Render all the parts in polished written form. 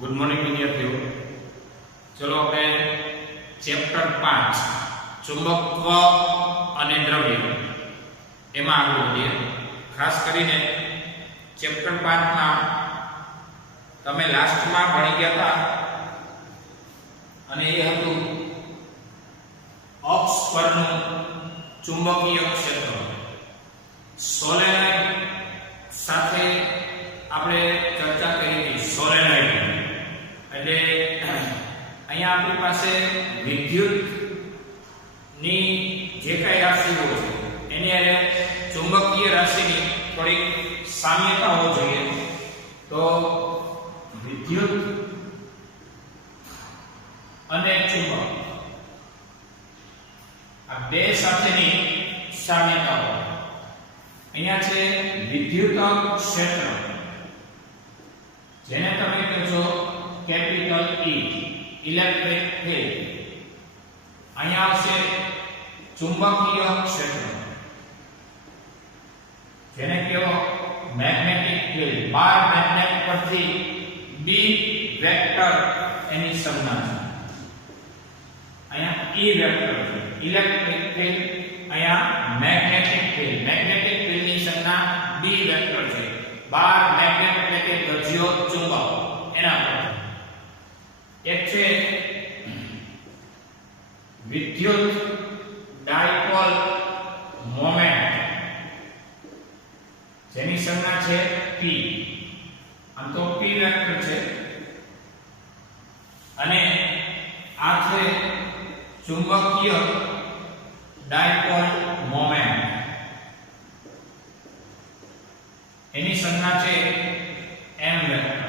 Good morning વિદ્યાર્થીઓ. ચલો આપણે ચેપ્ટર 5 ચુંબકત્વ અને દ્રવ્ય એમાં આગળ વધીએ. ખાસ કરીને ચેપ્ટર 5 માં તમે લાસ્ટમાં ભણી ગયા હતા અને એ હતું અક્ષ પરનું ચુંબકીય ક્ષેત્ર. સોલેનોઇડ સાથે આપણે ચર્ચા કરી હતી. સોલેનોઇડ એટલે અહીંયા આપણી પાસે વિદ્યુત ની જે કઈ રાશિઓ છે એની અને ચુંબકીય રાશિની થોડી સામ્યતા હોવી જોઈએ. તો વિદ્યુત અને ચુંબક આ બે સાથેની સામ્યતાઓ અહીંયા છે. વિદ્યુત ક્ષેત્ર જેને તમે કહો છો કેપિટલ E, ઇલેક્ટ્રિક ફિલ્ડ. અહીંયા આવશે ચુંબકીય ક્ષેત્ર જેને કહો મેગ્નેટિક ફિલ્ડ. બાર મેગ્નેટ પરથી B વેક્ટર એની સંજ્ઞા છે. અહીંયા E વેક્ટર છે ઇલેક્ટ્રિક ફિલ્ડ, અહીંયા મેગ્નેટિક ફિલ્ડ. મેગ્નેટિક ફિલ્ડની સંજ્ઞા B વેક્ટર છે. બાર મેગ્નેટ એટલે કે ગજિયો ચુંબક એના પર. એક છે વિદ્યુત ડાયપોલ મોમેન્ટ જેની સંજ્ઞા છે P. આમ તો P વેક્ટર છે. અને આ છે ચુંબકીય ડાયપોલ મોમેન્ટ એની સંજ્ઞા છે M વેક્ટર.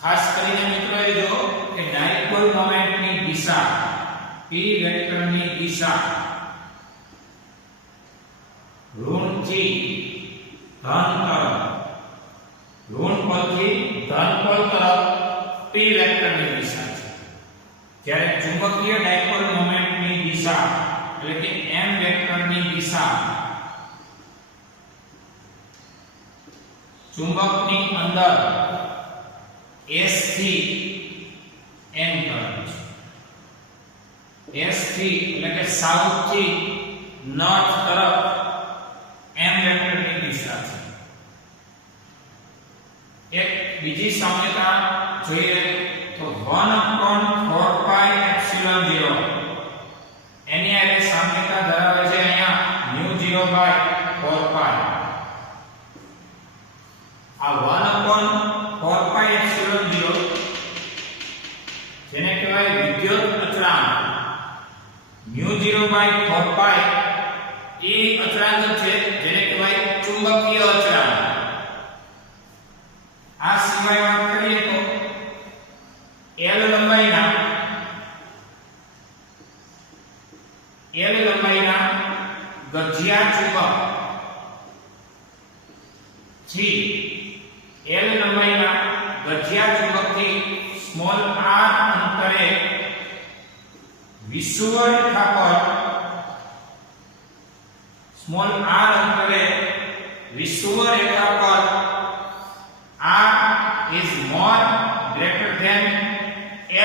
ખાસ કરીને મિત્રો એ જો કે ડાયપોલ મોમેન્ટની દિશા P વેક્ટરની દિશા ઋણથી ધન તરફ, ઋણ પરથી ધન પર તરફ P વેક્ટરની દિશા છે. જ્યારે ચુંબકીય ડાયપોલ મોમેન્ટની દિશા એટલે કે M વેક્ટરની દિશા ચુંબકની અંદર S થી N તરફ છે. S થી એટલે કે સાઉથ થી નોર્થ તરફ M વેક્ટરની દિશા છે. એક બીજી સામ્યતા જોઈએ તો 1/4 પાઈ એપ્સિલોન 0 એની આ સામ્યતા ધરાવે છે અહીંયા μ0/4 પાઈ. આ 1/4 પાઈ એપ્સિલોન 0 જેને કહેવાય વિદ્યુત અચળાંક. μ0/4 પાઈ એ અચળાંક છે જેને કહેવાય ચુંબકીય અચળાંક. આ સિવાય વાત કરીએ તો L લંબાઈના ગજિયા ચુંબક થી L લંબાઈના ગજિયા ચુંબકથી સ્મોલ r અંતરે વિષુવરેખા પર સ્મોલ r અંતરે વિષુવરેખા પર r is more greater than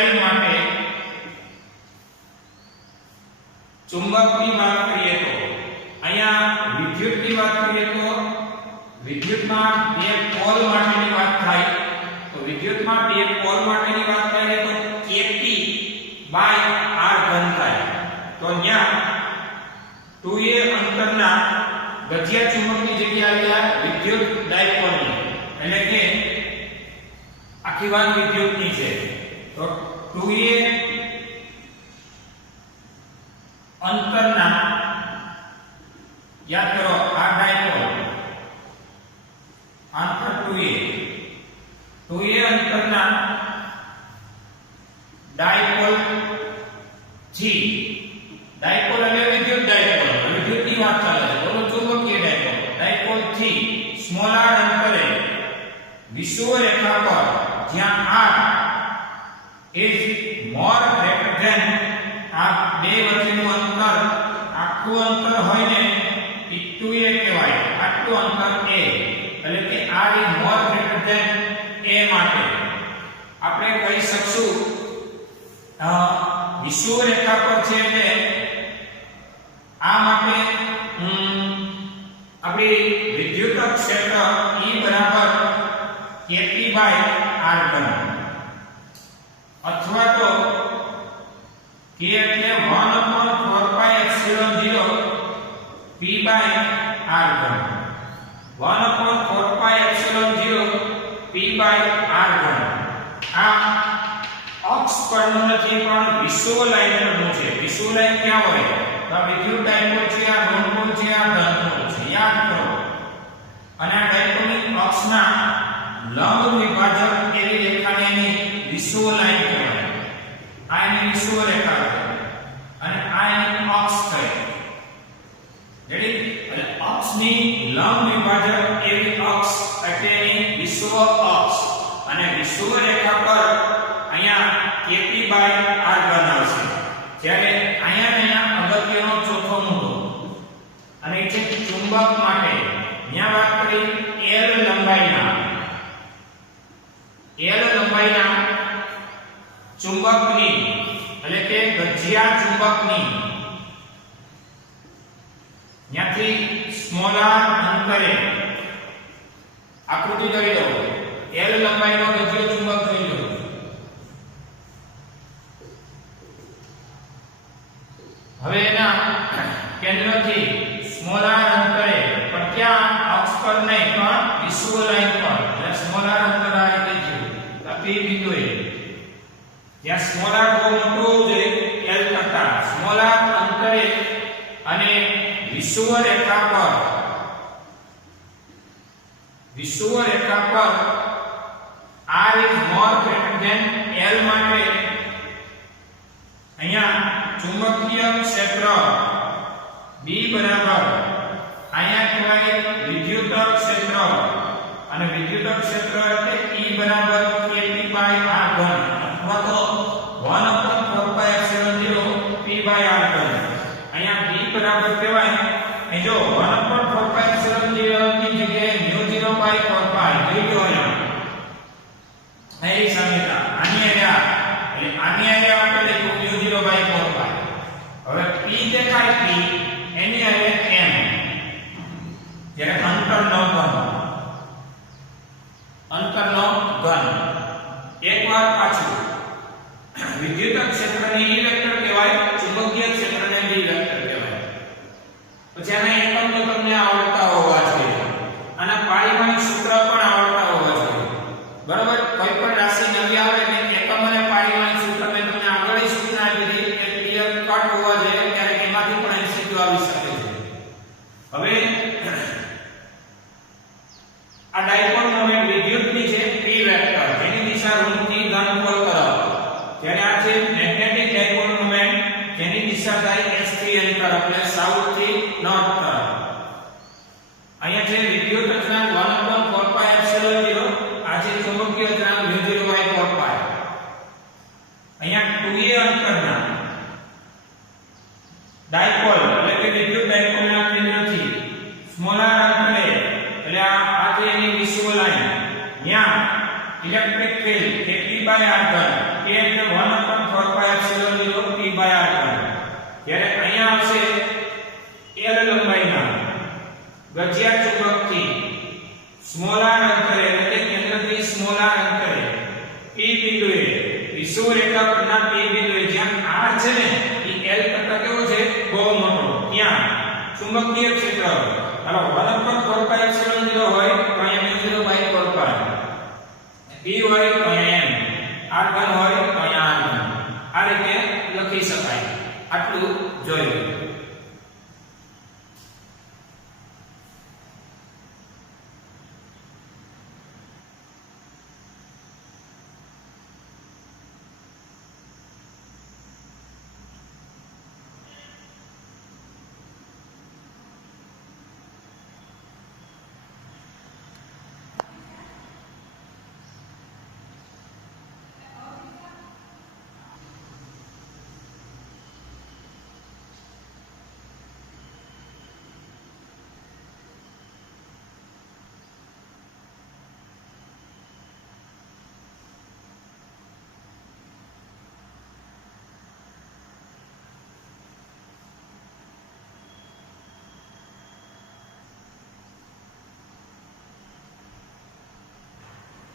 L માટે ચુંબકની વાત કરીએ તો અહીંયા વિદ્યુતની વાત કરીએ તો વિદ્યુતમાં બે પોલ માટેની વાત થાય તો વિદ્યુતમાં બે પોલ માટેની વાત થાય તો KP/R ઘન થાય. તો અહીંયા 2a અંતરના ગજિયા ચુંબકની જગ્યાએ આવ્યા વિદ્યુત ડાયપોલની એટલે કે આખી વાત વિદ્યુતની છે. તો 2a અંતરના યાદ કરો આ ડાયપોલ અંતર 2a અંતરના ડાયપોલ થી ડાયપોલ એટલે વિદ્યુત ડાયપોલ, વિદ્યુતની વાત ચાલે છે. બોલો ચુંબકીય ડાયપોલ. ડાયપોલ થી સ્મોલ r અંતરે વિષુવરેખા પર જ્યાં r is more greater than આ બે વચ્ચેનું અંતર આખું અંતર હોય ને એ 2a કહેવાય. આટલું અંતર a એટલે કે r is more greater than a માટે આપણે કહી શકશું વિષુવરેખા પર છે એટલે આ માટે આપણી વિદ્યુત ક્ષેત્ર E બરાબર kp r ઘન અથવા તો k એટલે 1/4πε0 p r ઘન 1/4πε0 p r ઘન આ અક્ષ પરનું નથી પણ વિષુવ લાઈન પરનું છે. વિષુવ લાઈન ક્યાં હોય તો આ વિદ્યુત ડાયપોલ છે, આ નોનપોલ છે, આ ધનપોલ છે, યાદ કરો. અને આ ડાયપોલિક અક્ષના લંબ વિભાજક એવી રેખાને એની વિષુવ લાઈન કહેવાય. આ એની વિષુવ રેખા છે અને આ એની અક્ષ છે. રેડી? એટલે અક્ષની લંબ વિભાજક એવી અક્ષ એટલે એની વિષુવ અક્ષ અને વિષુવ રેખા પર અહીંયા kp r ઘન આવશે. જ્યારે અહીંયા અગત્યનો ચોથો મુદ્દો અને એ છે ચુંબક માટે અહીંયા વાત કરી L લંબાઈના ચુંબકની એટલે કે ગજિયા ચુંબકની ત્યાંથી સ્મોલાર અંતરે આકૃતિ જોઈ લો. L લંબાઈનો ગજિયો ચુંબક જોઈ લો. હવે એના કેન્દ્રથી સ્મોલાર અંતરે પણ ક્યાં અક્ષ પર નહીં પણ વિષુવ લાઈન પર એટલે સ્મોલાર અંતર આ રીતે છે. આ P બિંદુએ જ્યાં સ્મોલાર બહુ મોટું હોવું જોઈએ L કરતા સ્મોલાર અંતરે અને વિષુવ રેખા પર r is more greater than L માટે અહીંયા ચુંબકીય ક્ષેત્ર B બરાબર અહીંયા કહેવાય વિદ્યુત ક્ષેત્ર અને વિદ્યુત ક્ષેત્ર એટલે E બરાબર kp r ઘન અથવા તો 1/4πε0 p r ઘન. અહીંયા B બરાબર કહેવાય અહીં જો 1/4πε0 ની જગ્યાએ μ0/4π જોઈ લો અહીંયા એ સમીકરણ આની એરિયા એટલે આની એરિયા આપણે લખ્યું μ0/4π. હવે p દેખાય p એની એરિયા m જ્યારે અંતરનો ઘન એકવાર પાછું વિદ્યુત ક્ષેત્રને E વેક્ટર કહેવાય, ચુંબકીય ક્ષેત્રને B વેક્ટર કહેવાય. પછી આના એકમ તો તમને આવડતા હોવા જોઈએ અને પારિમાણિક સૂત્ર પણ આવડતા હોવા જોઈએ. બરાબર? કોઈ પણ રાશિ નવી આવે એટલે એકમ અને પારિમાણિક સૂત્ર મેં તમને આગળ સૂચના આપી હતી કે ક્લિયર કટ હોવા જોઈએ ત્યારે એમાંથી પણ MCQ આવી શકે છે. હવે આ ડાયપોલ મોમેન્ટ વિદ્યુતની છે p વેક્ટર જેની દિશા ઋણથી ધનપોલ તરફ, જ્યારે આ છે મેગ્નેટિક ડાયપોલ મોમેન્ટ જેની દિશા થાય s થી n તરફ એટલે સાઉથ થી નોર્થ તરફ. અહીંયા છે વિદ્યુત અચળાંક 1/4πε0 આ છે ચુંબકીય અચળાંક μ0/4π. અહીંયા 2a અંતરના ડાયપોલ એટલે કે વિદ્યુત ડાયપોલના કેન્દ્રથી સ્મોલાર અંતરે એટલે આ છે એની વિષુવ લાઈન ત્યાં ઇલેક્ટ્રિક ફીલ્ડ કે p r ઘન k એટલે 1/4πε0 p r ઘન. જ્યારે અહીંયા આવશે L લંબાઈના ગજિયા ચુંબકથી સ્મોલાર અંતરે એટલે કે કેન્દ્રથી સ્મોલાર અંતરે p બિંદુએ વિષુવ રેખા પરના p બિંદુએ જ્યાં r છે ને એ L કરતા કેવો છે બહુ મોટો ત્યાં ચુંબકીય ક્ષેત્ર હાલો 1/4πε0 હોય તો અહીંયા μ0/4π, p હોય તો અહીંયા m, r ઘન હોય તો અહીંયા r ઘન. આ રીતે લખી શકાય. આટલું જોયું.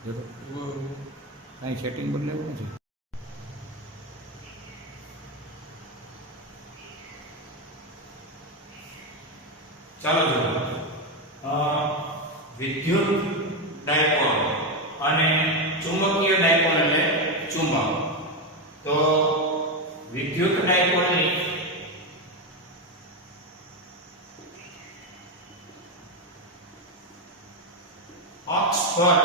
કાંઈ સેટિંગ બદલાવું નથી. ચાલો જોઈએ વિદ્યુત ડાયપોલ અને ચુંબકીય ડાયપોલ એટલે ચુંબક. તો વિદ્યુત ડાયપોલની અક્ષ પર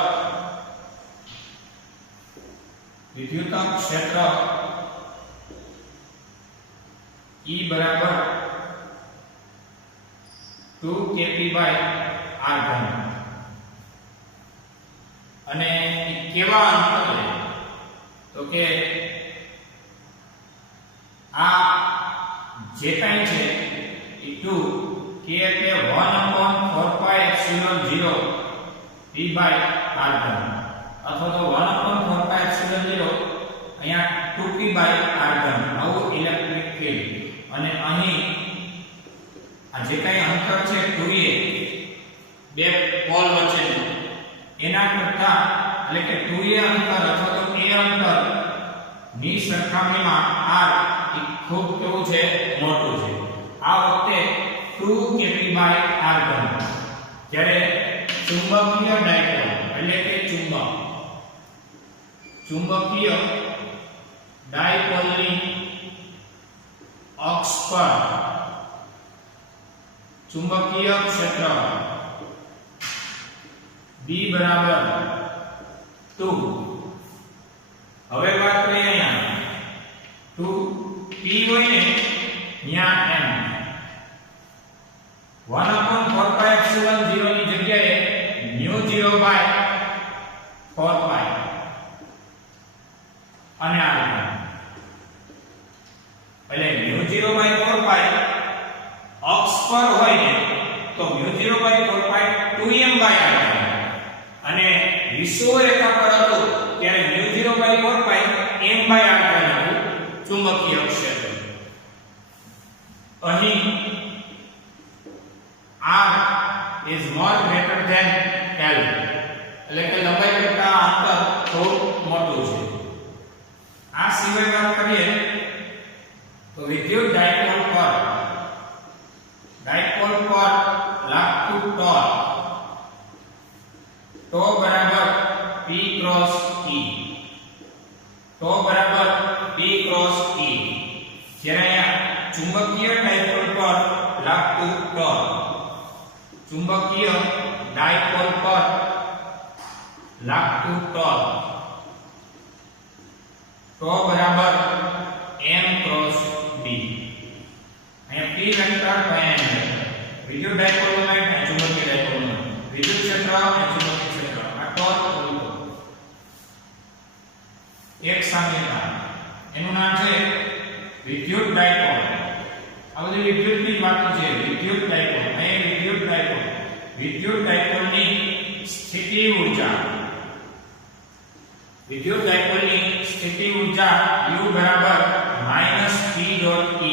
વિદ્યુત ક્ષેત્ર E બરાબર 2 kp/r3 અને કેવા અંતરે તો કે આ જે કાંઈ છે એ 2 k એટલે 1/4π0 p/r3 અથવા તો 1/4π0 અહીંયા 2p/r3 આવું ઇલેક્ટ્રિક ફીલ્ડ. અને અહીં આ જે કાંઈ અંતર છે 2a બે પોલ વચ્ચેનું એના કરતા એટલે કે 2a અંતર અથવા તો a અંતર ની સરખામણીમાં r એ ખૂબ કેવું છે મોટું છે. આ વખતે 2 kp/r3 જ્યારે ચુંબકીય ડાયપોલ એટલે કે ચુંબકીય ડાયપોલની અક્ષ પર ચુંબકીય ક્ષેત્ર B બરાબર 2. હવે વાત કરીએ અહીંયા 2 p હોય ને ત્યાં m 1/4π0 ની જગ્યાએ μ0/4π અને આ એટલે μ0/4π અક્ષ પર હોય ને તો μ0/4π 2m/r અને વિષુવરેખા પર હતું ત્યારે μ0/4π m/r હતું ચુંબકીય ક્ષેત્ર. અહીં r is more greater than l એટલે કે લંબાઈ કરતા અંતર થોડું મોટું છે. આ સિવાય વાત કરીએ તો વિદ્યુત ડાયપોલ પર લાગતું ટોર્ક બરાબર P ક્રોસ E. જ્યારે અહીંયા ચુંબકીય ડાયપોલ પર લાગતું ટોર્ક બરાબર m ક્રોસ d. અહીંયા P વેક્ટર કયા વિદ્યુત ડાયપોલ મોમેન્ટ અને ચુંબકીય ડાયપોલ મોમેન્ટ, વિદ્યુત ક્ષેત્ર અને ચુંબકીય ક્ષેત્ર, આ ટોર્ક એક સામ્યતા એનું નામ છે વિદ્યુત ડાયપોલ. આ બધી વિદ્યુતની વાતો છે. વિદ્યુત ડાયપોલની સ્થિતિ ઊર્જા U બરાબર -p ડોટ E.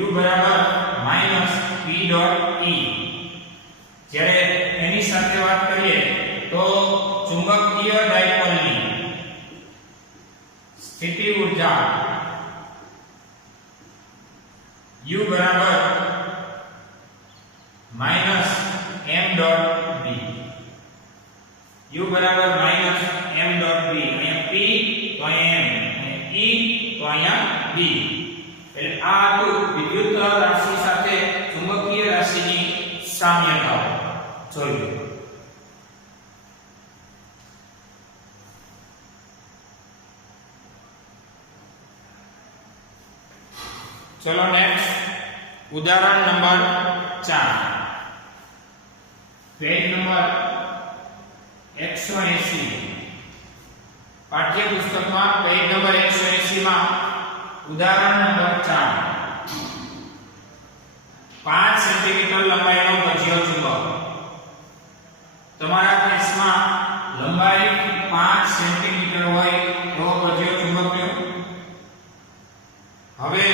U બરાબર -p ડોટ E. જ્યારે એની સાથે વાત કરીએ તો ચુંબકીય ડાયપોલની સ્થિતિ ઊર્જા U બરાબર -m ડોટ b. U બરાબર -m ડોટ b. અહીંયા p તો અહીંયા m અને e તો અહીંયા b. એટલે આ હતું વિદ્યુત રાશિ સાથે ચુંબકીય રાશિની સામ્યતાઓ જોઈએ. चलो नेक्स्ट उदाहरण नंबर 4 पेज नंबर 180 पाठ्य पुस्तक में पेज नंबर 180 में उदाहरण नंबर 4 5 सेंटीमीटर लंबाई नो भजियो चुंबक. तमारा केस में लंबाई 5 सेंटीमीटर होय तो भजियो चुंबक लो. हवे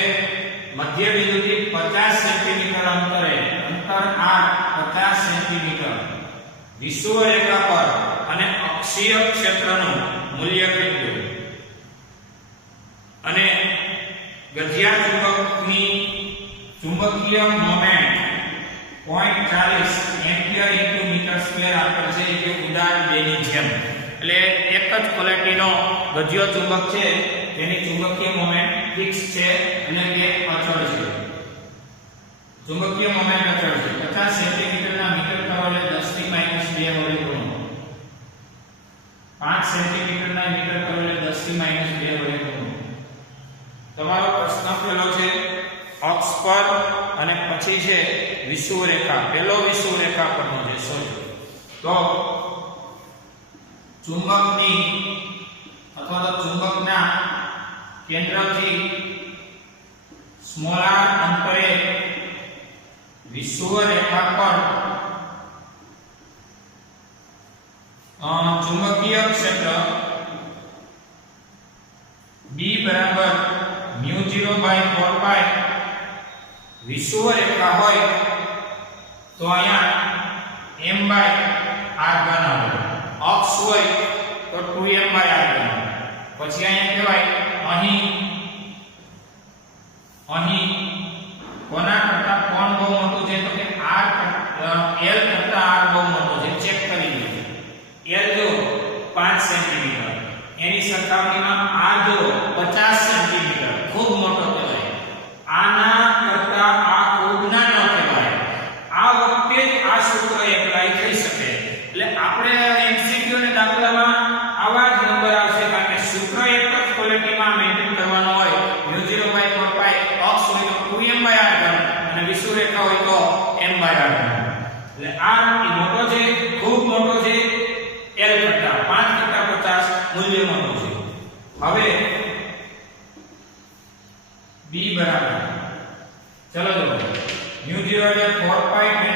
मध्य बिंदु थी 50 सेंटीमीटर अंतरे अंतर r 50 सेंटीमीटर विषुवरेखा पर અને અક્ષીય ક્ષેત્રનું મૂલ્ય કેટલું અને ગઠિયા ચુંબકની ચુંબકીય moment 0.40 ampere into metre square આપેલ છે કે ઉદાહરણ 2 ની જેમ. એટલે એક જ ક્વોલિટીનો ગઠિયો ચુંબક છે તેની ચુંબકીય મોમેન્ટ ફિક્સ છે અને તે અચળ છે. ચુંબકીય મોમેન્ટ અચળ છે. 50 સેન્ટીમીટરના મીટર કરોડે 10 થી -2 વડે ગુણો. 5 સેન્ટીમીટરના મીટર કરોડે 10 થી -2 વડે ગુણો. તમારો પ્રશ્ન પેલો છે અક્ષ પર અને પછી છે વિષુવરેખા. પેલો વિષુવરેખા પરનો છે સોજો. તો ચુંબકની અથવા તો ચુંબકના કેન્દ્રથી સ્મોલ r અંતરે વિષુવરેખા પર ચુંબકીય ક્ષેત્ર B બરાબર μ0/4π વિષુવરેખા હોય તો અહીંયા m/r બનાવો. અક્ષ હોય તો 2m/r બનાવો. પછી અહીંયા કહેવાય અહીં કોના કરતા કોણ બહુ મોટું છે તો કે l કરતા r બહુ મોટો છે. ચેક કરી લો. l જો 5 સેન્ટીમીટર એની સરખામણીમાં r જો 50 સેન્ટીમીટર ખૂબ મોટો કહેવાય. આના કરતા આ ખૂબ નાનો કહેવાય. આ વખતે જ આ સૂત્ર એપ્લાય થઈ શકે. એટલે આપણે એમસીક્યુ ને દાખલામાં આવા જ નંબર આવશે કારણ કે સૂત્ર એક જ ક્વોલિટીમાં મેઇન્ટેન કરવાનો હોય. μ0/4π અક્ષ હોય તો 2m/r ઘન અને વિષુવરેખા હોય તો m/r ઘન. એટલે r એ મોટો છે, ખૂબ મોટો છે. l કરતા 5 કરતા 50 મૂલ્ય મોટું છે. હવે b બરાબર ચલો જો μ0 એટલે 4π 10⁻⁻⁷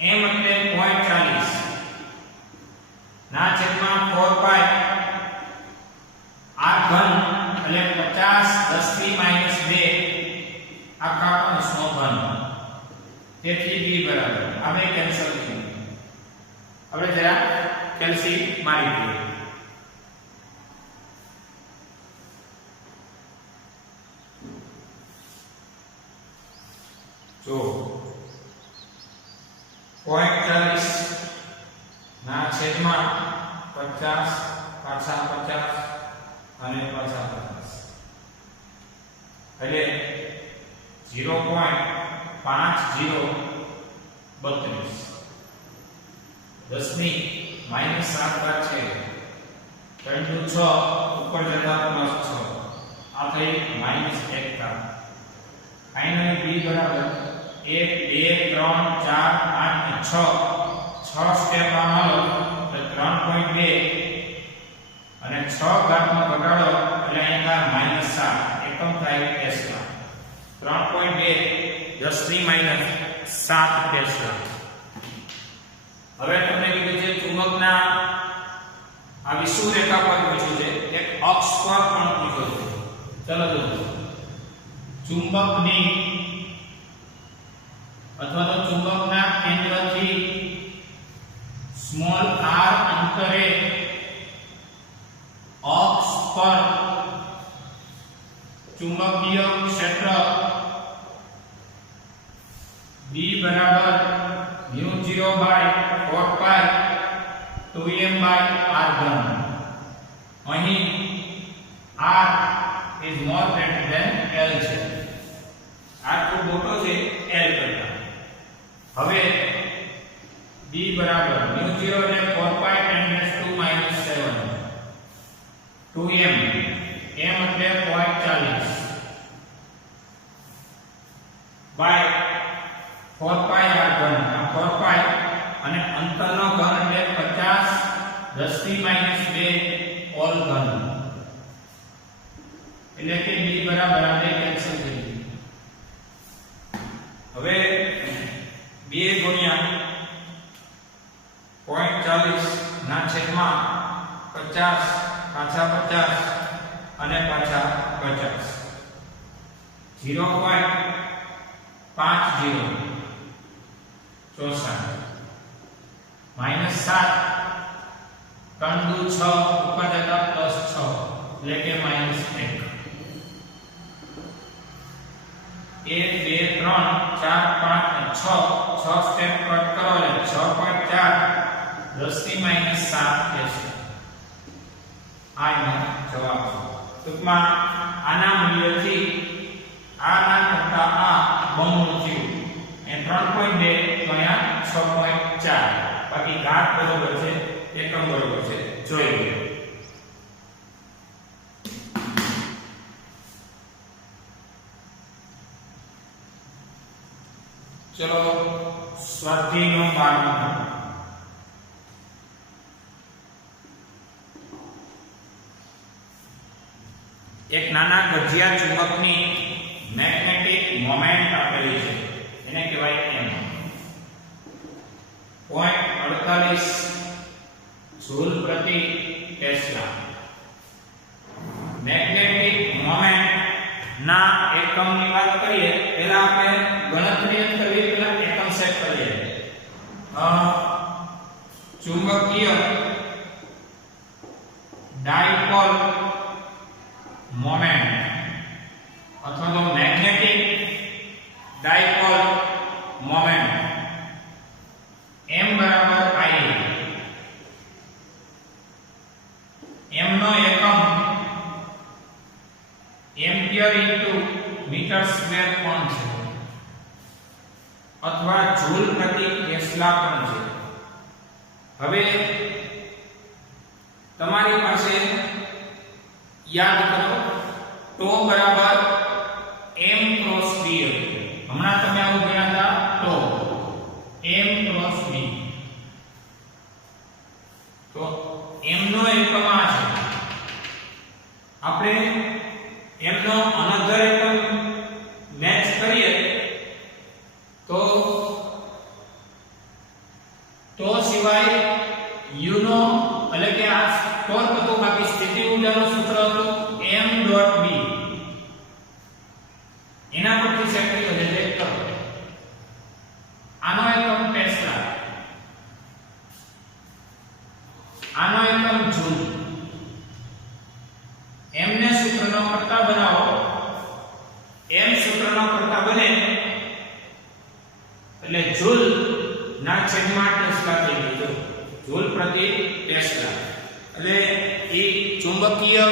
m એટલે 0.40 ના છેદમાં 4π r ઘન એટલે 50 10⁻², આખા અંશનો ઘન. તેથી b બરાબર આપણે કેન્સલ કરીએ. આપણે જરા કેલ્સી મારી દઈએ. જો 0.40 ના છેદમાં 50 પાછા 50 અને પાછા 50 એટલે 0.5032 10 ની -7 છે. 3 × 6 ઉપર જતા +6 આ થઈ -1 ફાઇનલી b બરાબર 1 2 3 4 8 6 સ્ટેપ આમાં લો તો 3.2 અને 6 ઘાતનો ઘટાડો એટલે અહીંયા -7 એકમ થાય ટેસ્લા. 3.2 10 ની -7 ટેસ્લા. હવે તમને કીધું છે ચુંબકના આ વિષુવરેખા પર પૂછ્યું છે, એક અક્ષ પર પણ પૂછ્યું છે. ચલો જો ચુંબકની અથવા તો ચુંબકના કેન્દ્રથી સ્મોલ r અંતરે અક્ષ પર ચુંબકીય ક્ષેત્ર B બરાબર μ0/4π 2m/r ઘન. અહીં r is more greater than l છે. r ખૂબ મોટો છે l કરતા. હવે b બરાબર μ0 ને 4π 10⁻⁷ 2m m એટલે 0.40 બાય 4π r ઘન. આ 4π અને અંતરનો ઘન એટલે 50 10⁻², ઓલ ઘન. એટલે કે b બરાબર આપણે કેન્સલ કરીએ. હવે 2 ગુણ્યા 0.40 ના છેદમાં 50 પાછા 50 અને પાછા 50 0.50 64 -7 3 દુ 6 ઉપર જતા +6 એટલે કે -1 1 2 3 4 5 અને 6 સ્ટેપ કટ કરો એટલે 6.4 10 ની -7 થશે આ એનો જવાબ છે ટૂંકમાં આના મૂલ્યથી આના કરતા આ બમણું થયું એ 3.2 તો અહીંયા 6.4 બાકી ઘાત બરોબર છે એકમ બરોબર છે જોઈ લો ચલો સ્વાધ્યાયનો 12મો એક નાના ગજિયા ચુંબકની મેગ્નેટિક મોમેન્ટ આપેલી છે એને કહેવાય m 0.48 જૂલ પ્રતિ ટેસ્લા મેગ્નેટિક મોમેન્ટ ના એકમની વાત કરીએ પહેલા આપણે ગણતરી કરવી પહેલા એકમ સેટ કરીએ ચુંબકીય ડાયપોલ મોમેન્ટ અથવા તો મેગ્નેટિક ડાયપોલ મોમેન્ટ m બરાબર I m નો એકમ એમ્પિયર ઇન્ટુ મીટર સ્ક્વેર પણ છે અથવા જૂલ પ્રતિ ટેસ્લા પણ છે હવે તમારી પાસે યાદ કરો ટો બરાબર m ક્રોસ b હમણાં તમે આવું ભણ્યા હતા ટો m ક્રોસ b તો m નો એકમ આ છે આપણે m નો અનધર એકમ મેચ કરીએ તો સિવાય u નો એટલે કે આ ટોર્ક હતો બાકી સ્થિતિ ઊર્જાનું સૂત્ર હતું m.b એના પરથી સેકન્ડ એટલે કરો આનો એકમ ટેસ્લા આનો એકમ જૂલ m ને સૂત્રનો કરતા બનાવો m સૂત્રનો કરતા બને એટલે જૂલ ના છેદમાં ટેસ્લા થઈ ગયું જૂલ પ્રતિ ટેસ્લા એટલે એ ચુંબકીય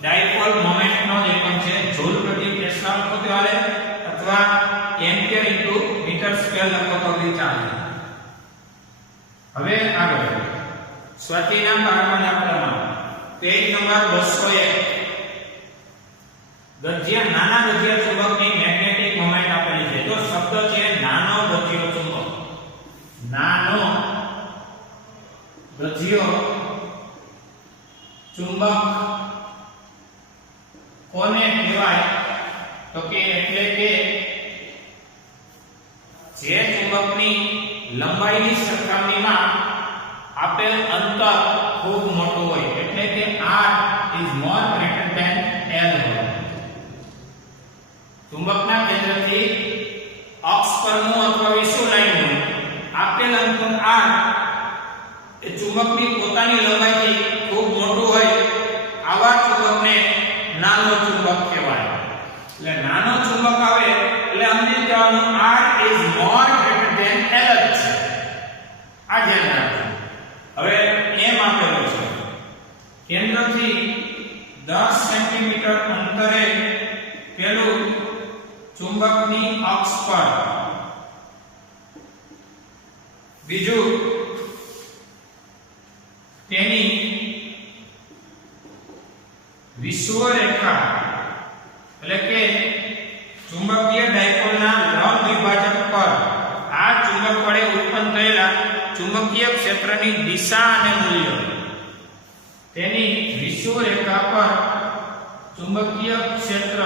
ડાયપોલ મોમેન્ટ નો એકમ છે જૂલ પ્રતિ ટેસ્લા લખો તો ચાલે અથવા એમ્પિયર ઇન્ટુ મીટર સ્ક્વેર લખો તો બી ચાલે હવે આગળ સ્વાધ્યાયના 12મા દાખલામાં પેજ નંબર 201 નાના ગજિયા ચુંબકની મેગ્નેટિક મોમેન્ટ આપેલી છે તો શબ્દ છે નાનો ગજિયો ચુંબક નાનો ગજિયો ચુંબક કોને કહેવાય તો કે એટલે કે જે ચુંબકની લંબાઈની સરખામણીમાં આપેલ અંતર ખૂબ મોટું હોય એટલે કે r is more greater than l હોય ચુંબકના કેન્દ્રથી અક્ષ પરનું અથવા વિષુવ લાઈનનું આપેલ અંતર r એ ચુંબકની પોતાની લંબાઈથી ખૂબ મોટું હોય આવા ચુંબકને નાનો ચુંબક કહેવાય એટલે નાનો ચુંબક આવે એટલે સમજી જવાનું r is more greater than l છે આ ધ્યાન રાખો હવે m આપેલો છે કેન્દ્રથી 10 સેન્ટીમીટર અંતરે પેલું ચુંબકની અક્ષ પર બીજું તેની વિષુવરેખા એટલે કે ચુંબકીય ડાયપોલના લંબ વિભાજક પર આ ચુંબક વડે ઉત્પન્ન થયેલા ચુંબકીય ક્ષેત્રની દિશા અને મૂલ્ય તેની વિષુવરેખા પર ચુંબકીય ક્ષેત્ર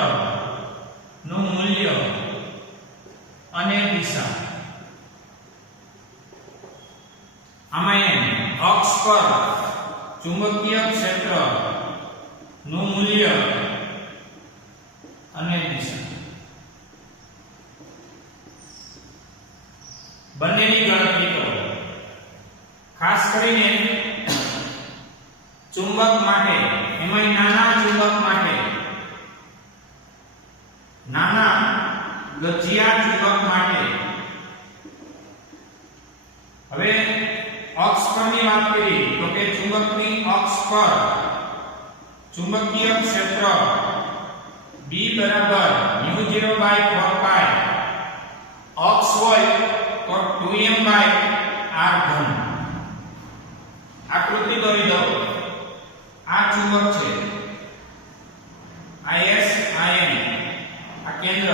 નું મૂલ્ય અને દિશા આમાં અક્ષ પર ચુંબકીય ક્ષેત્ર નું મૂલ્ય અને દિશા બંનેની ગણતરી કરો કરીને ચુંબક માટે, એમાંય નાના ચુંબક માટે, નાના ગજિયા ચુંબક માટે, હવે અક્ષ પરની વાત કરીએ તો કે ચુંબકની અક્ષ પર ચુંબકીય ક્ષેત્ર B બરાબર μ0 બાય 4 પાઈ, અક્ષ હોય તો 2m બાય r ઘન. આકૃતિ દોરી દો. આ ચુંબક છે, IS IN, આ કેન્દ્ર,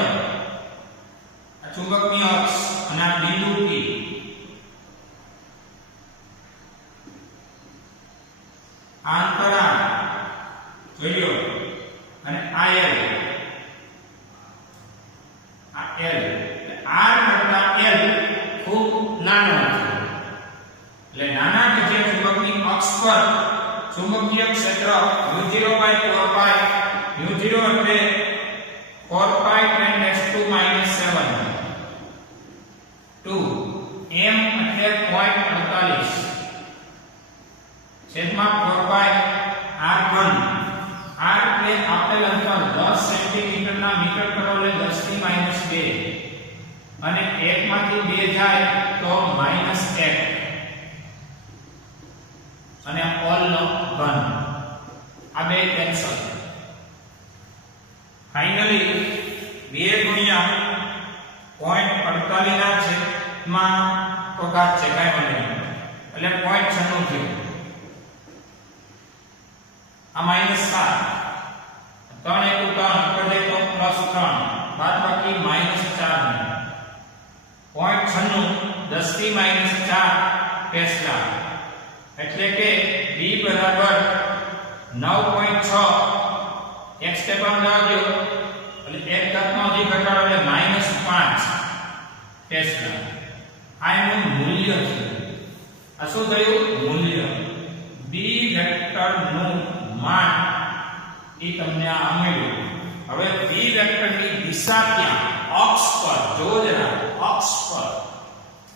આ ચુંબકની અક્ષ અને આ બિંદુ P. આ અંતરાલ જોઈ લો અને આ L, આ L, R કરતા L ખૂબ નાનો છે. એટલે નાના ગજિયા ચુંબકની અક્ષ પર ચુંબકીય ક્ષેત્ર μ0 બાય 4 પાઈ, μ0 એટલે 4 પાઈ 10⁻⁻⁷ 2 m એટલે 0.48 છેદમાં 4 પાઈ r ઘન. r એટલે આપેલ અંતર 10 સેન્ટીમીટર ના મીટર કરો એટલે 10⁻², અને 1 માંથી 2 જાય તો -1, અને ઓલ નો ઘન. આ બે કેન્સલ. ફાઇનલી 2 ગુણ્યા 0.48 ના છેદમાં તો ઘાત છે કાઈ બને એટલે 0.96 થયું. આ -7, 3 * 3 કરે તો +3, બાદબાકી -4, 0.96 10⁻⁴ ટેસ્લા. એટલે કે B બરાબર 9.6, એક સ્ટેપ અંદર ગયો એટલે એક ઘાતનો હજી ઘટાડો એટલે -5 ટેસ્લા. આ એનું મૂલ્ય છે. આ શું થયું? મૂલ્ય. B વેક્ટરનું માન એ તમને આ મળ્યું. હવે B વેક્ટરની દિશા ક્યાં? અક્ષ પર. જોવો જરા, અક્ષ પર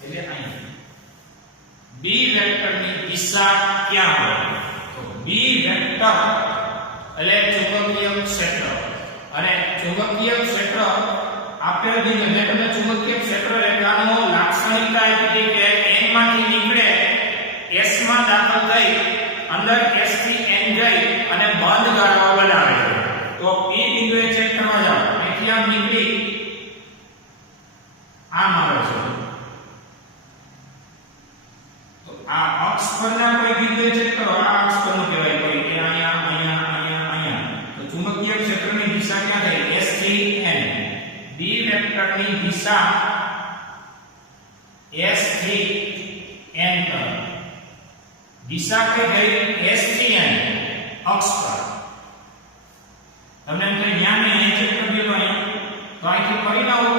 એટલે અહીં. B વેક્ટરની દિશા ક્યાં હોય? તો B વેક્ટર એટલે ચુંબકીય ક્ષેત્ર, અને ચુંબકીય ક્ષેત્ર આપેલ બિંદુ એટલે તમને ચુંબકીય ક્ષેત્ર રેખાનો લાક્ષણિકતા એટલે કે n માંથી નીકળે s માં દાખલ થઈ અંદર s થી n જઈ અને બંધ ગાળા બનાવે છે. તો P બિંદુએ ચેક કરવા જાઓ, અહીંથી આમ નીકળી આમ આવે છે. તો આ અક્ષ પરના કોઈ બિંદુએ ચેક કરો, આ અક્ષ પરનું કહેવાય કોઈ કે અહીંયા અહીંયા અહીંયા અહીંયા. તો ચુંબકીય ક્ષેત્રની દિશા ક્યાં થઈ? s થી n. B વેક્ટરની દિશા s થી n તરફ. દિશા કઈ થઈ? s થી n અક્ષ પર. તમને એમ થાય ન્યા ને અહીં ચેક કરી દો અહીંયા, તો અહીંથી ફરીને આવો,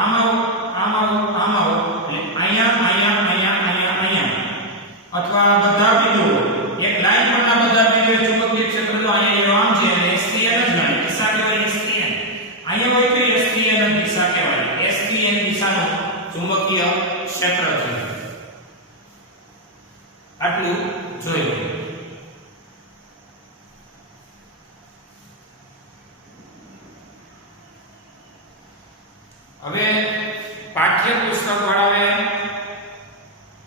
આમ આવો, આમ આવો, આમ આવો, એટલે અહીંયા અહીંયા અહીંયા અહીંયા અહીંયા, અથવા બધા બિંદુઓ એક લાઈન પરના બધા બિંદુએ ચુંબકીય ક્ષેત્ર તો અહીંયા આમ છે અને s થી n જ ગણી દિશા કહેવાય. s થી n અહીંયા હોય તો s થી n જ દિશા કહેવાય. s થી n દિશાનું ચુંબકીય ક્ષેત્ર છે. આટલું જોયું. હવે પાઠ્યપુસ્તક વાળાએ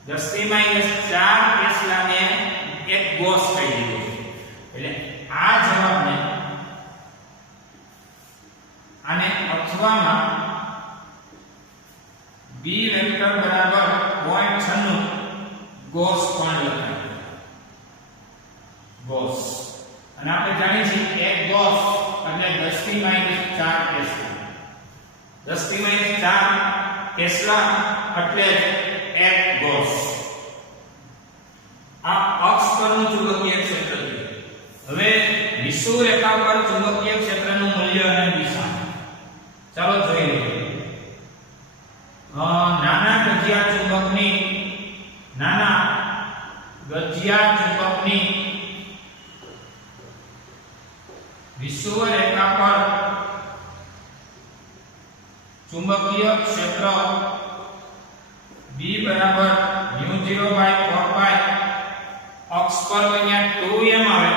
10⁻⁴ ટેસ્લાને એક ગોસ કહી દીધું છે. એટલે આ જવાબને આને અથવામાં B વેક્ટર બરાબર 0.96 ગોસ પણ લખાય. ગોસ. અને આપણે જાણીએ છીએ એક ગોસ એટલે 10⁻⁴ ટેસ્લા. 10⁻⁴ ટેસ્લા એટલે એક ગોસ. આ અક્ષ પરનું ચુંબકીય ક્ષેત્ર છે. હવે વિષુવ રેખા પર ચુંબકીય ક્ષેત્રનું મૂલ્ય અને દિશા ચાલો જોઈ લઈએ. નાના ગજિયા ચુંબકની વિષુવ રેખા પર ચુંબકીય ક્ષેત્ર B બરાબર μ0 બાય 4 પાઈ અક્ષ પર અહીંયા 2m આવે,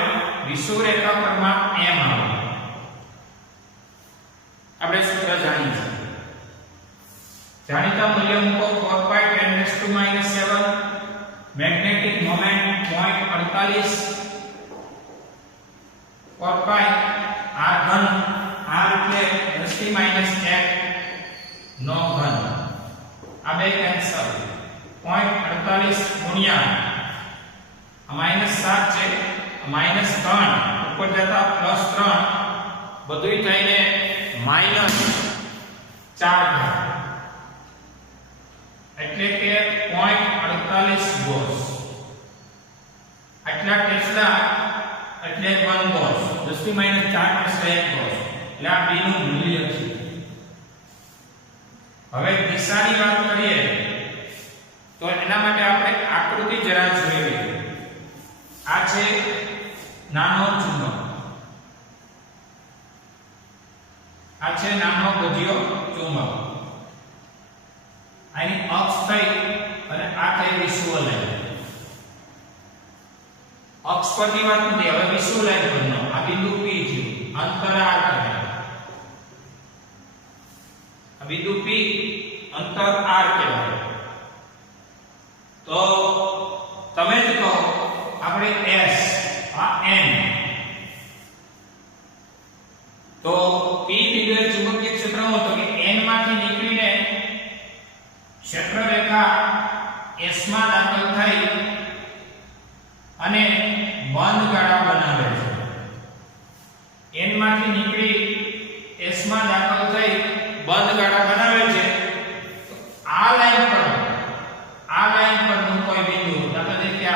વિષુવવૃત્ત રેખા પરમાં m આવે. આપણે સૂત્ર જાણીએ છીએ. જાણીતા મૂલ્ય મૂકો 4 pi 10 - 7. Magnetic moment 0.48 4 pi r ઘન, r એટલે 10 - 1 નો ઘન. આ બે કેન્સલ. 0.48 ગુણ્યા -7 છે, -3 ઉપર જતા +3 બધુંય થઈને -4 એટલે કે 0.48 ગોસ. આટલા ટેસ્લા એટલે 1 ગોસ. 10 - 4 tesla 1 Gauss. એટલે આ b નું મૂલ્ય છે. હવે દિશાની વાત કરીએ તો એના માટે આપણે આકૃતિ જરા જોઈએ. આ છે નાનો ચુંબક, આ છે નાનો ગજિયો ચુંબક. આની અક્ષ થઈ અને આ થઈ વિષુવલ લાઈન. અક્ષ પરની વાત નથી, હવે વિષુવલ લાઈન પરનો આ બિંદુ P છે, અંતર r કહેવાય. આ બિંદુ P અંતર r કહેવાય. તો તમે જ કહો, આપણે s આ n, તો P બિંદુએ ચુંબકીય ક્ષેત્ર શું હતું કે n માંથી નીકળીને ક્ષેત્ર રેખા s માં દાખલ થઈ અને બંધ ગાળા બનાવે છે. n માંથી નીકળી s માં દાખલ થઈ બંધ ગાળા બનાવે છે. આ લાઈન પરનું કોઈ બિંદુ દાખલા તરીકે આ,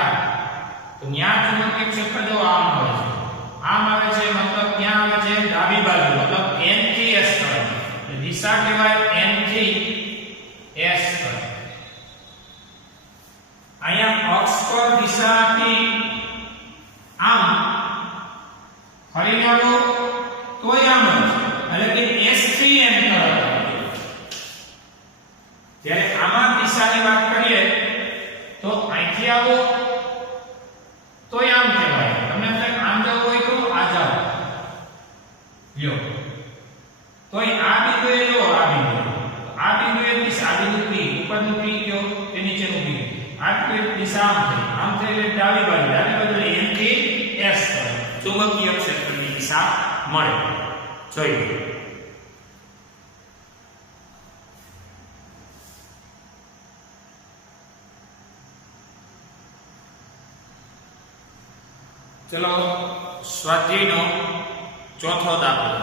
તો ન્યા ચુંબકીય ક્ષેત્ર જો આમ આવે છે, મતલબ ક્યાં આવે છે? ડાબી બાજુ, મતલબ n થી s તરફ. દિશા કહેવાય n થી s તરફ. અહીંયા અક્ષ પર દિશાથી આમ ફરીને આવો તોય આમ જ, એટલે કે s થી n તરફ. જ્યારે આમાં દિશાની વાત કરીએ તો અહીંથી આવો તોય આમ કહેવાય. તમને આમ જવું હોય તો આ જાઓ, લ્યો તોય આ બિંદુએ લો, આ બિંદુએ દિશા, આ બિંદુ P ઉપરનું P કયો તે નીચેનું P. આ દિશા આમ થઈ એટલે ડાબી બાજુ n થી s તરફ ચુંબકીય ક્ષેત્રની દિશા મળે. જોઈએ ચલો સ્વાધ્યાયનો ચોથો દાખલો.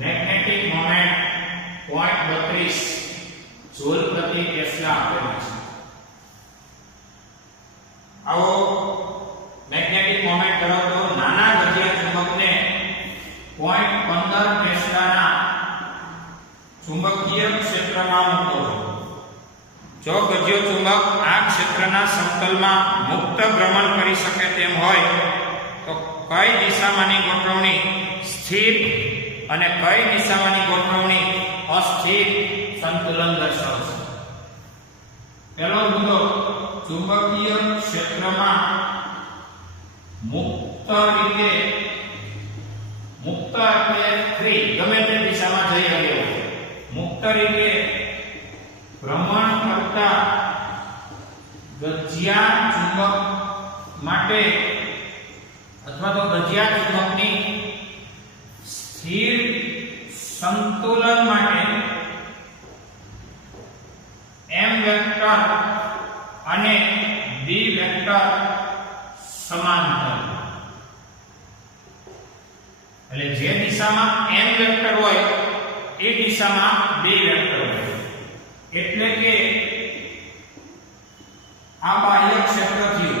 મેગ્નેટિક મોમેન્ટ 0.32 જૂલ પ્રતિ ટેસ્લા આપેલું છે. આવો મેગ્નેટિક મોમેન્ટ ધરાવતો નાના ગજિયા ચુંબકને 0.15 ટેસ્લાના ચુંબકીય ક્ષેત્રમાં મૂકો. જો ગજિયો ચુંબક આ ક્ષેત્રના સમતલમાં મુક્ત ભ્રમણ કરી શકે તેમ હોય તો કઈ દિશામાંની ગોઠવણી સ્થિર અને કઈ દિશામાંની ગોઠવણી અસ્થિર સંતુલન દર્શાવશે? પહેલો મુદ્દો, ચુંબકીય ક્ષેત્રમાં મુક્ત એટલે ફ્રી, ગમે તે દિશામાં જઈ રહ્યો, મુક્ત રીતે ભ્રમણ કરતા ગજિયા ચુંબક માટે અથવા તો ગજિયા ચુંબકની સ્થિર સંતુલન માટે m વેક્ટર અને b વેક્ટર સમાંતર. એટલે જે દિશામાં m વેક્ટર હોય એ દિશામાં b વેક્ટર હોય. એટલે કે આ બાહ્ય ક્ષેત્ર થયું,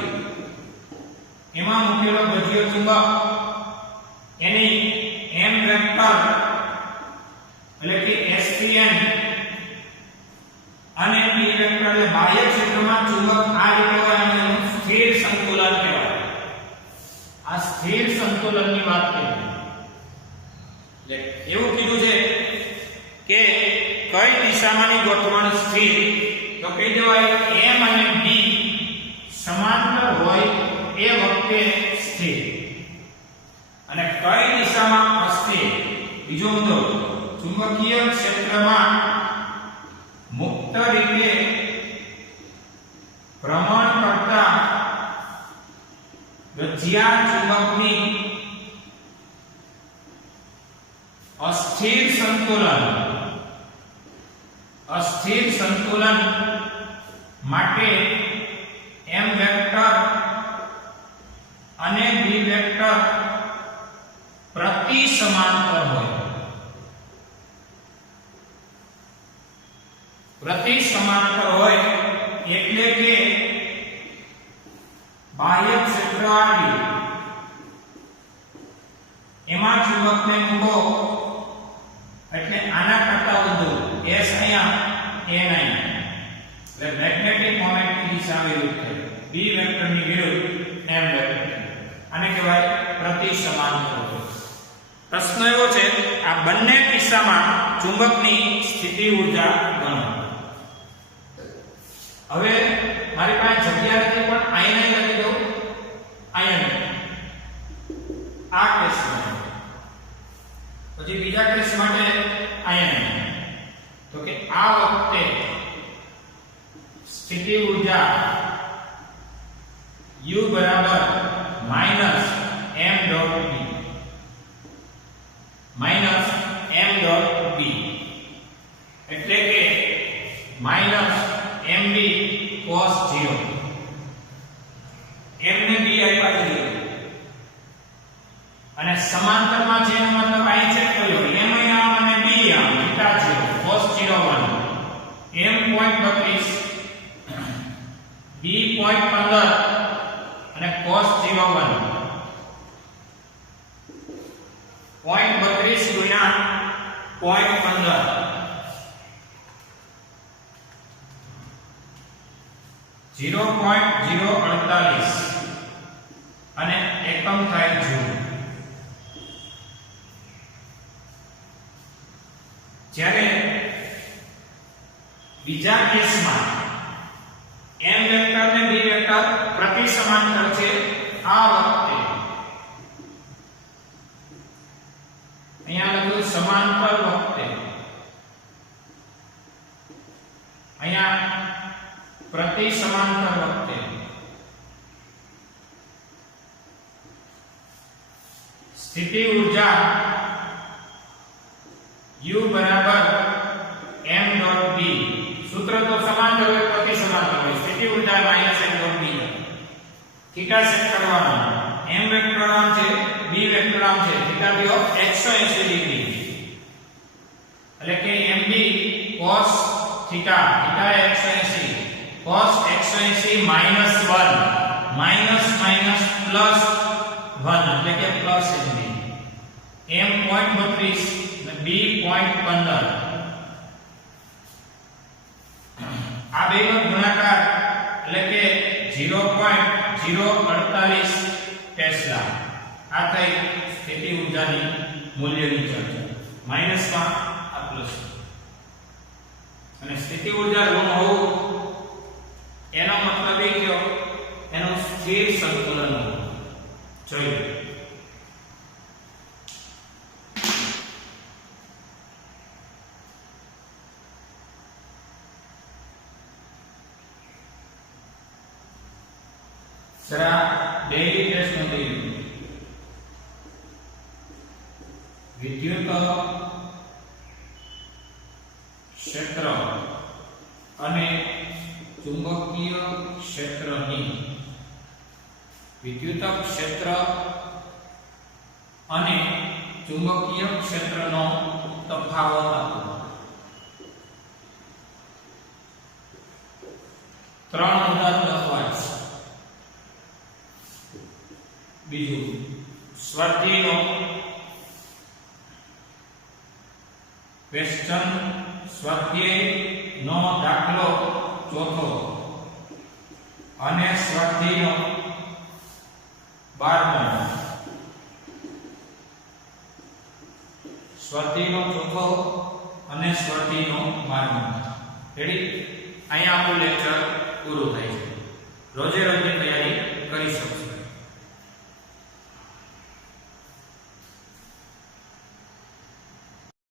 એમાં મૂકેલો ગજિયો ચુંબક એની m વેક્ટર એટલે કે s થી n અને b વેક્ટર એટલે બાહ્ય ક્ષેત્રમાં ચુંબક આ રીતે હોય અને સ્થિર સંતુલન કહેવાય. સંતુલનની વાત કરી એટલે એવું કીધું છે કે કઈ દિશામાંની ગોઠવણ સ્થિર તો કહી દેવાય m અને b સમાંતર હોય એ વખતે સ્થિર અને કઈ દિશામાં અસ્થિર બીજો મુદ્દો ચુંબકીય ક્ષેત્રમાં મુક્ત રીતે ભ્રમણ કરતા ગજિયા ચુંબકની અસ્થિર સંતુલન માટે m વેક્ટર અને b વેક્ટર પ્રતિ સમાંતર હોય એટલે કે બાહ્ય ક્ષેત્ર આવી એમાં ચુંબકને મૂકો એટલે આના કરતા વધુ s અહીંયા n અહીંયા એટલે મેગ્નેટિક મોમેન્ટની દિશા વિરુદ્ધ થાય b વેક્ટરની વિરુદ્ધ m વેક્ટર આને કહેવાય પ્રતિ સમાંતર. પ્રશ્ન એવો છે આ બંને કિસ્સામાં ચુંબકની સ્થિતિ ઊર્જા ગણો. હવે મારી પાસે જગ્યા નથી પણ અહીંયા લખી દઉં અહીંયા આ કેસ માટે પછી બીજા કેસ માટે અહીંયા તો કે આ વખતે સ્થિતિ ઊર્જા U બરાબર -m.b એટલે કે -mb cos 0 m ને b આપ્યા છે અને સમાંતરમાં છે એનો મતલબ અહીં ચેક કર્યો m અહીંયા અને b આમ θ 0 cos 0 1 m 0.32 b 0.15 અને cos 0 1 0.32 ગુણ્યા 0.15 0.048 અને એકમ થાય જૂલ. જ્યારે બીજા કેસમાં m વેક્ટર ને b વેક્ટર પ્રતિ સમાંતર છે આ વખતે અહીંયા લખ્યું સમાંતર વખતે અહીંયા પ્રતિ સમાંતર વખતે સ્થિતિ ઊર્જા U બરાબર m.b સૂત્ર તો સમાંતર હોય પ્રતિ સમાંતર હોય સ્થિતિ ઊર્જા -m.b થીટા સેટ કરવાનો m વેક્ટર આમ છે b વેક્ટર આમ છે થીટા બી 180 ડિગ્રી એટલે કે mb cos theta 180 cos 180 -1 minus minus plus 1 એટલે કે પ્લસ mb m 0.32 અને b 0.15 આ બેનો ગુણાકાર એટલે કે 0.048 ટેસ્લા. આ થઈ સ્થિતિ ઊર્જાની મૂલ્યની ચર્ચા. માઈનસમાં આ પ્લસ અને સ્થિતિ ઊર્જા ઋણ હોવું એનો મતલબ એ થયો એનો સ્થિર સંતુલન જોઈએ. જરા ડેઇલી ટેસ્ટ નોંધી વિદ્યુત ક્ષેત્ર અને ચુંબકીય ક્ષેત્રની વિદ્યુત ક્ષેત્ર અને ચુંબકીય ક્ષેત્રનો તફાવત આપો. ત્રણ મુદ્દા લખવા છે. બીજું સ્વાધ્યાયનો ક્વેશ્ચન સ્વાધ્યાયનો દાખલો ચોથો અને સ્વાધ્યાયનો 12મો સ્વરતીનો ચોથો અને સ્વરતીનો 12મો. રેડી? અહીંયા આપણું લેક્ચર પૂરું થાય છે. રોજે રોજની તૈયારી કરી શકશો.